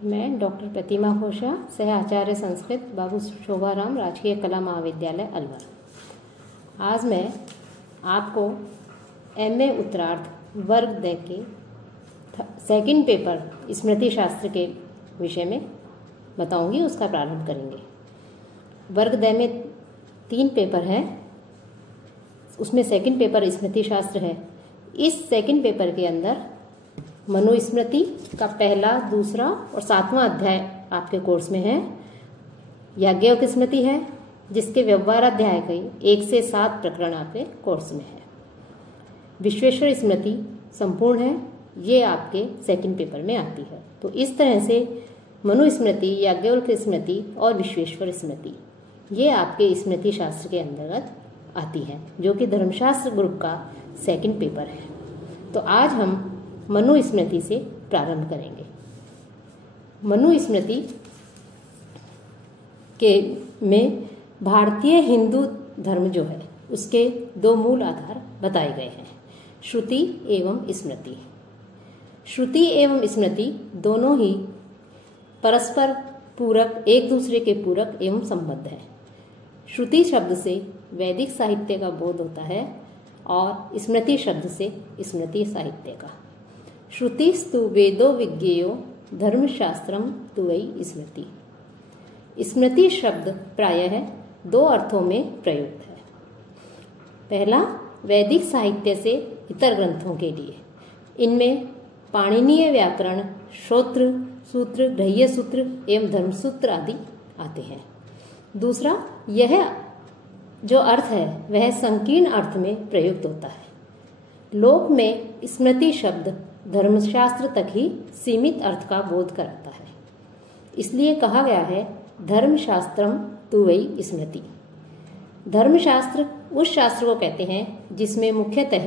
मैं डॉक्टर प्रतिमा घोषा, सह आचार्य संस्कृत, बाबू शोभाराम राजकीय कला महाविद्यालय अलवर। आज मैं आपको MA उत्तरार्ध वर्ग द के सेकंड पेपर स्मृति शास्त्र के विषय में बताऊंगी। उसका प्रारंभ करेंगे। वर्ग द में 3 पेपर है, उसमें सेकंड पेपर स्मृति शास्त्र है। इस सेकंड पेपर के अंदर मनुस्मृति का पहला, दूसरा और 7वां अध्याय आपके कोर्स में है। याज्ञवल्क्य स्मृति है, जिसके व्यवहार अध्याय के 1 से 7 प्रकरण आपके कोर्स में है। विश्वेश्वर स्मृति संपूर्ण है, ये आपके सेकंड पेपर में आती है। तो इस तरह से मनुस्मृति, याज्ञवल्क्य स्मृति और विश्वेश्वर स्मृति ये आपके स्मृति शास्त्र के अंतर्गत आती है, जो कि धर्मशास्त्र ग्रुप का सेकंड पेपर है। तो आज हम मनुस्मृति से प्रारंभ करेंगे। मनुस्मृति के में भारतीय हिंदू धर्म जो है उसके 2 मूल आधार बताए गए हैं, श्रुति एवं स्मृति। श्रुति एवं स्मृति दोनों ही परस्पर पूरक, एक दूसरे के पूरक एवं संबद्ध है। श्रुति शब्द से वैदिक साहित्य का बोध होता है और स्मृति शब्द से स्मृति साहित्य का। श्रुतिस्तु वेदो विज्ञेयो धर्मशास्त्रम तु वै स्मृति। स्मृति शब्द प्रायः 2 अर्थों में प्रयुक्त है। पहला, वैदिक साहित्य से इतर ग्रंथों के लिए। इनमें पाणिनीय व्याकरण, श्रोत्र सूत्र, ग्रह्य सूत्र एवं धर्मसूत्र आदि आते हैं। दूसरा, यह जो अर्थ है वह संकीर्ण अर्थ में प्रयुक्त होता है। लोक में स्मृति शब्द धर्मशास्त्र तक ही सीमित अर्थ का बोध कराता है, इसलिए कहा गया है धर्मशास्त्रम तु वै स्मृति। धर्मशास्त्र उस शास्त्र को कहते हैं जिसमें मुख्यतः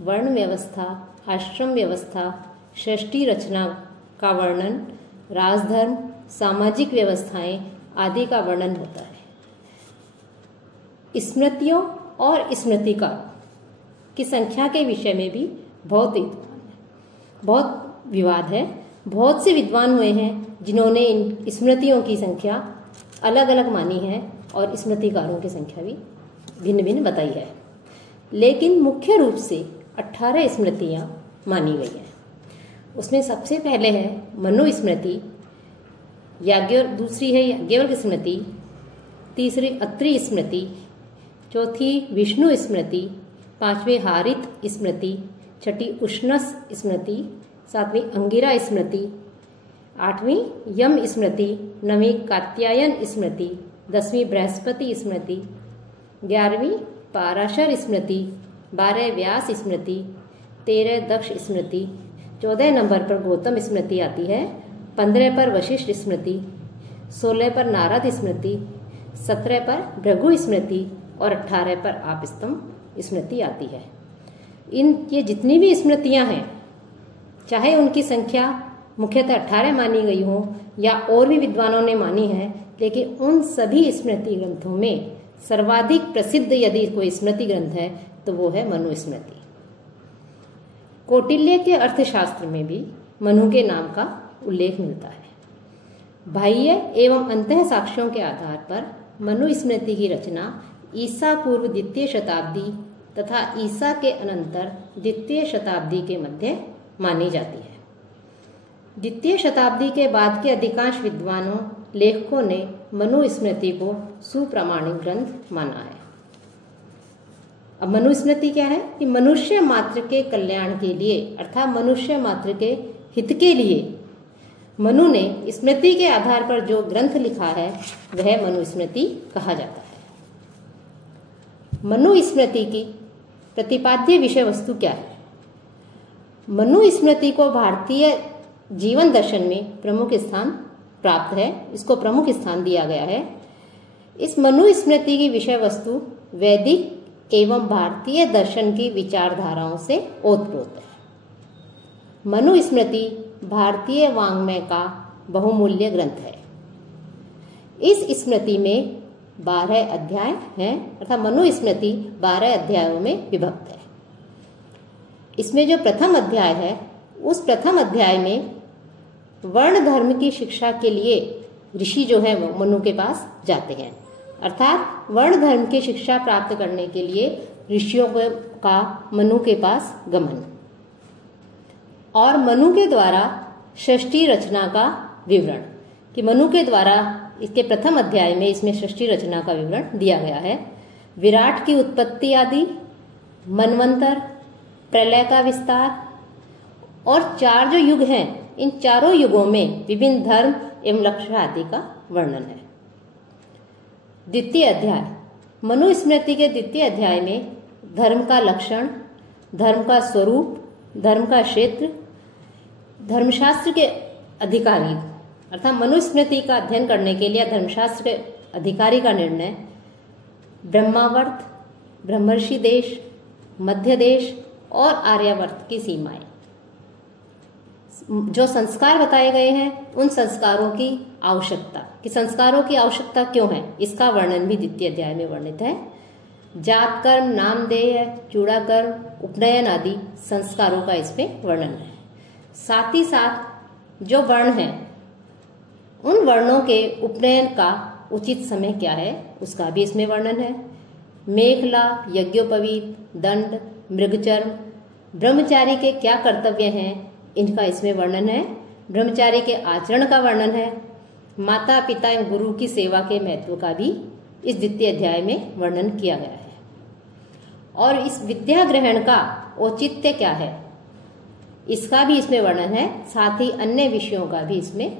वर्ण व्यवस्था, आश्रम व्यवस्था, सृष्टि रचना का वर्णन, राजधर्म, सामाजिक व्यवस्थाएं आदि का वर्णन होता है। स्मृतियों और स्मृतिका की संख्या के विषय में भी बहुत विवाद है। बहुत से विद्वान हुए हैं जिन्होंने इन स्मृतियों की संख्या अलग अलग मानी है और स्मृतिकारों की संख्या भी भिन्न भिन्न बताई है, लेकिन मुख्य रूप से 18 स्मृतियां मानी गई हैं। उसमें सबसे पहले है मनुस्मृति, दूसरी है याज्ञवल्क्य स्मृति, तीसरी अत्रि स्मृति, चौथी विष्णु स्मृति, 5वीं हारित स्मृति, 6ठी उष्णस स्मृति, 7वीं अंगिरा स्मृति, 8वीं यम स्मृति, 9वीं कात्यायन स्मृति, 10वीं बृहस्पति स्मृति, 11वीं पाराशर स्मृति, 12 व्यास स्मृति, 13 दक्ष स्मृति, 14 नंबर पर गौतम स्मृति आती है, 15 पर वशिष्ठ स्मृति, 16 पर नारद स्मृति, 17 पर भृगु स्मृति और 18 पर आपस्तम्भ स्मृति आती है। ये जितनी भी स्मृतियां हैं, चाहे उनकी संख्या मुख्यतः 18 मानी गई हो या और भी विद्वानों ने मानी है, लेकिन उन सभी स्मृति ग्रंथों में सर्वाधिक प्रसिद्ध यदि कोई स्मृति ग्रंथ है तो वो है मनुस्मृति। कौटिल्य के अर्थशास्त्र में भी मनु के नाम का उल्लेख मिलता है। बाह्य एवं अंतः साक्ष्यों के आधार पर मनुस्मृति की रचना ईसा पूर्व 2य शताब्दी तथा ईसा के अनंतर 2य शताब्दी के मध्य मानी जाती है। 2य शताब्दी के बाद के अधिकांश विद्वानों, लेखकों ने मनुस्मृति को सुप्रमाणिक ग्रंथ माना है। अब मनुस्मृति क्या है कि मनुष्य मात्र के कल्याण के लिए, अर्थात मनुष्य मात्र के हित के लिए मनु ने स्मृति के आधार पर जो ग्रंथ लिखा है वह मनुस्मृति कहा जाता है। मनुस्मृति की प्रतिपाद्य विषय वस्तु क्या है? मनुस्मृति को भारतीय जीवन दर्शन में प्रमुख स्थान प्राप्त है, इसको प्रमुख स्थान दिया गया है। इस मनुस्मृति की विषय वस्तु वैदिक एवं भारतीय दर्शन की विचारधाराओं से ओतप्रोत है। मनुस्मृति भारतीय वाङ्मय का बहुमूल्य ग्रंथ है। इस स्मृति में 12 अध्याय हैं, अर्थात मनुस्मृति 12 अध्यायों में विभक्त है। इसमें जो प्रथम अध्याय है, उस प्रथम अध्याय में वर्ण धर्म की शिक्षा के लिए ऋषि जो है वो मनु के पास जाते हैं, अर्थात वर्ण धर्म की शिक्षा प्राप्त करने के लिए ऋषियों का मनु के पास गमन और मनु के द्वारा सृष्टि रचना का विवरण, कि मनु के द्वारा इसके प्रथम अध्याय में इसमें सृष्टि रचना का विवरण दिया गया है। विराट की उत्पत्ति आदि, मनवंतर, प्रलय का विस्तार और 4 जो युग हैं, इन चारों युगों में विभिन्न धर्म एवं लक्ष्य आदि का वर्णन है। द्वितीय अध्याय, मनुस्मृति के द्वितीय अध्याय में धर्म का लक्षण, धर्म का स्वरूप, धर्म का क्षेत्र, धर्मशास्त्र के अधिकारी, अर्थात मनुस्मृति का अध्ययन करने के लिए धर्मशास्त्र के अधिकारी का निर्णय, ब्रह्मावर्त, ब्रह्मर्षि देश, मध्य देश और आर्यावर्त की सीमाएं, जो संस्कार बताए गए हैं उन संस्कारों की आवश्यकता, कि संस्कारों की आवश्यकता क्यों है, इसका वर्णन भी द्वितीय अध्याय में वर्णित है। जात कर्म, नामधेय, चूड़ा कर्म, उपनयन आदि संस्कारों का इसमें वर्णन है। साथ ही साथ जो वर्ण है उन वर्णों के उपनयन का उचित समय क्या है उसका भी इसमें वर्णन है। मेखला, यज्ञोपवीत, दंड, मृगचर्म, ब्रह्मचारी के क्या कर्तव्य हैं इनका इसमें वर्णन है। ब्रह्मचारी के आचरण का वर्णन है। माता पिता एवं गुरु की सेवा के महत्व का भी इस द्वितीय अध्याय में वर्णन किया गया है। और इस विद्या ग्रहण का औचित्य क्या है इसका भी इसमें वर्णन है। साथ ही अन्य विषयों का भी इसमें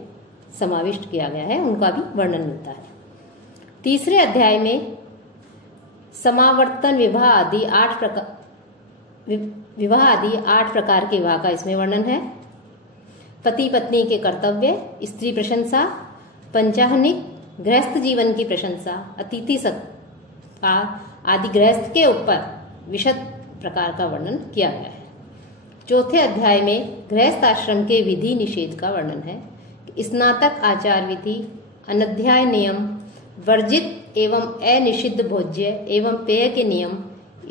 समाविष्ट किया गया है, उनका भी वर्णन मिलता है। तीसरे अध्याय में समावर्तन, विवाह आदि 8 प्रकार के विवाह का इसमें वर्णन है। पति पत्नी के कर्तव्य, स्त्री प्रशंसा, पंचाहनिक, गृहस्थ जीवन की प्रशंसा, अतिथि सत्कार आदि गृहस्थ के ऊपर विशद प्रकार का वर्णन किया गया है। चौथे अध्याय में गृहस्थ आश्रम के विधि निषेध का वर्णन है। स्नातक आचार विधि, अनध्याय नियम, वर्जित एवं अनिषिद्ध भोज्य एवं पेय के नियम,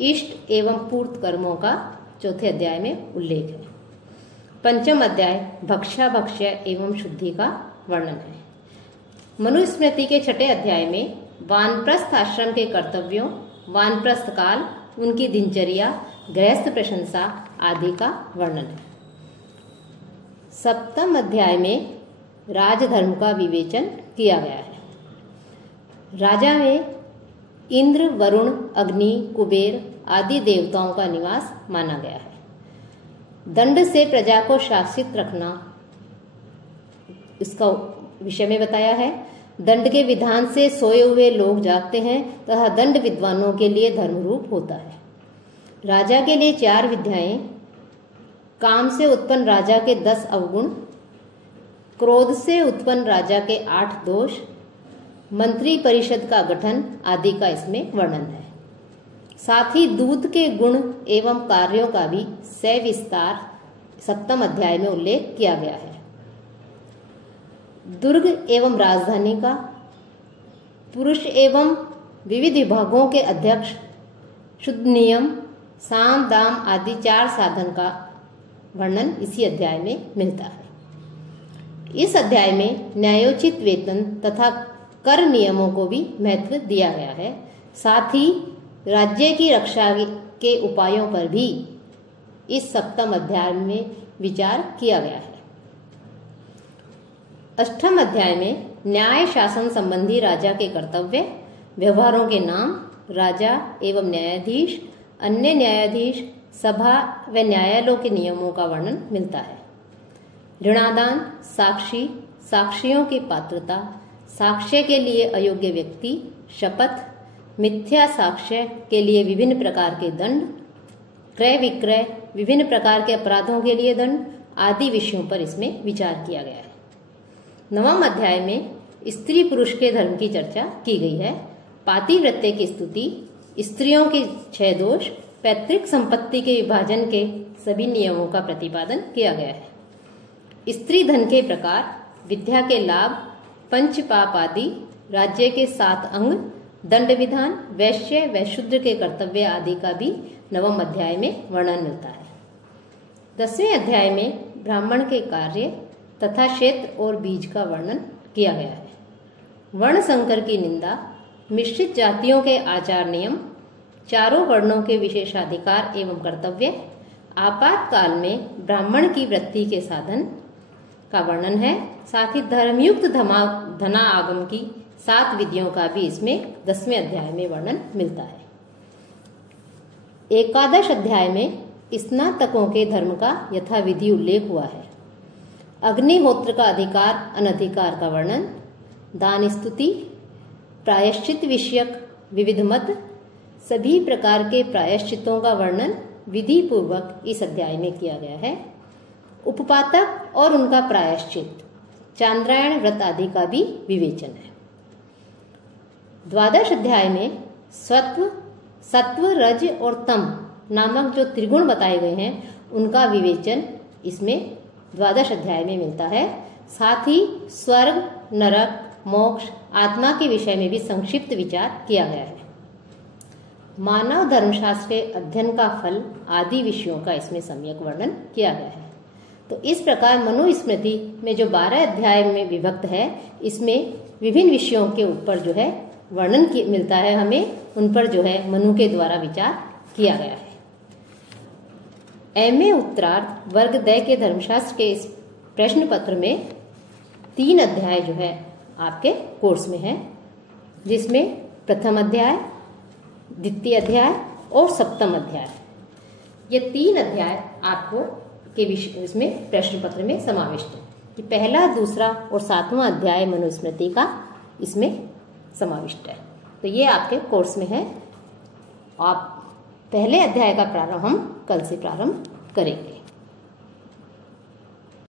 इष्ट एवं पूर्त कर्मों का चौथे अध्याय में उल्लेख है। पंचम अध्याय भक्षा, भक्ष्य एवं शुद्धि का वर्णन है। मनुस्मृति के छठे अध्याय में वानप्रस्थ आश्रम के कर्तव्यों, वानप्रस्थ काल, उनकी दिनचर्या, गृहस्थ प्रशंसा आदि का वर्णन है। सप्तम अध्याय में राजधर्म का विवेचन किया गया है। राजा में इंद्र, वरुण, अग्नि, कुबेर आदि देवताओं का निवास माना गया है। दंड से प्रजा को शासित रखना इसका विषय में बताया है। दंड के विधान से सोए हुए लोग जागते हैं तथा दंड विद्वानों के लिए धर्मरूप होता है। राजा के लिए 4 विद्याएं, काम से उत्पन्न राजा के 10 अवगुण, क्रोध से उत्पन्न राजा के 8 दोष, मंत्री परिषद का गठन आदि का इसमें वर्णन है। साथ ही दूत के गुण एवं कार्यों का भी सविस्तार सप्तम अध्याय में उल्लेख किया गया है। दुर्ग एवं राजधानी का, पुरुष एवं विविध विभागों के अध्यक्ष, शुद्ध नियम, साम दाम आदि 4 साधन का वर्णन इसी अध्याय में मिलता है। इस अध्याय में न्यायोचित वेतन तथा कर नियमों को भी महत्व दिया गया है। साथ ही राज्य की रक्षा के उपायों पर भी इस सप्तम अध्याय में विचार किया गया है। अष्टम अध्याय में न्याय शासन संबंधी राजा के कर्तव्य, व्यवहारों के नाम, राजा एवं न्यायाधीश, अन्य न्यायाधीश, सभा व न्यायालयों के नियमों का वर्णन मिलता है। ऋणादान, साक्षी, साक्षियों की पात्रता, साक्ष्य के लिए अयोग्य व्यक्ति, शपथ, मिथ्या साक्ष्य के लिए विभिन्न प्रकार के दंड, क्रय विक्रय, विभिन्न प्रकार के अपराधों के लिए दंड आदि विषयों पर इसमें विचार किया गया है। नवम अध्याय में स्त्री पुरुष के धर्म की चर्चा की गई है। पातिव्रत्य की स्तुति, स्त्रियों के 6 दोष, पैतृक संपत्ति के विभाजन के सभी नियमों का प्रतिपादन किया गया है। स्त्री धन के प्रकार, विद्या के लाभ, पंच पाप आदि, राज्य के 7 अंग, दंड विधान, वैश्य व शूद्र के कर्तव्य आदि का भी नवम अध्याय में वर्णन मिलता है। 10वें अध्याय में ब्राह्मण के कार्य, तथा क्षेत्र और बीज का वर्णन किया गया है। वर्ण संकर की निंदा, मिश्रित जातियों के आचार नियम, चारों वर्णों के विशेषाधिकार एवं कर्तव्य, आपातकाल में ब्राह्मण की वृत्ति के साधन का वर्णन है। साथ ही धर्मयुक्त धना आगम की 7 विधियों का भी इसमें 10वें अध्याय में वर्णन मिलता है। एकादश अध्याय में स्नातकों के धर्म का यथाविधि उल्लेख हुआ है। अग्निहोत्र का अधिकार अनधिकार का वर्णन, दान स्तुति, प्रायश्चित विषयक विविध मत, सभी प्रकार के प्रायश्चितों का वर्णन विधि पूर्वक इस अध्याय में किया गया है। उपपातक और उनका प्रायश्चित, चांद्रायण व्रत आदि का भी विवेचन है। द्वादश अध्याय में सत्व, रज और तम नामक जो त्रिगुण बताए गए हैं उनका विवेचन इसमें द्वादश अध्याय में मिलता है। साथ ही स्वर्ग, नरक, मोक्ष, आत्मा के विषय में भी संक्षिप्त विचार किया गया है। मानव धर्मशास्त्र के अध्ययन का फल आदि विषयों का इसमें सम्यक वर्णन किया गया है। तो इस प्रकार मनुस्मृति में जो 12 अध्याय में विभक्त है, इसमें विभिन्न विषयों के ऊपर जो है वर्णन मिलता है हमें, उन पर जो है मनु के द्वारा विचार किया गया है। एमए उत्तरार्ध वर्ग द के धर्मशास्त्र के इस प्रश्न पत्र में 3 अध्याय जो है आपके कोर्स में है, जिसमें प्रथम अध्याय, द्वितीय अध्याय और सप्तम अध्याय, ये 3 अध्याय आपको के विषय इसमें प्रश्न पत्र में समाविष्ट है। कि पहला, दूसरा और 7वां अध्याय मनुस्मृति का इसमें समाविष्ट है। तो ये आपके कोर्स में है। आप पहले अध्याय का प्रारंभ हम कल से प्रारंभ करेंगे।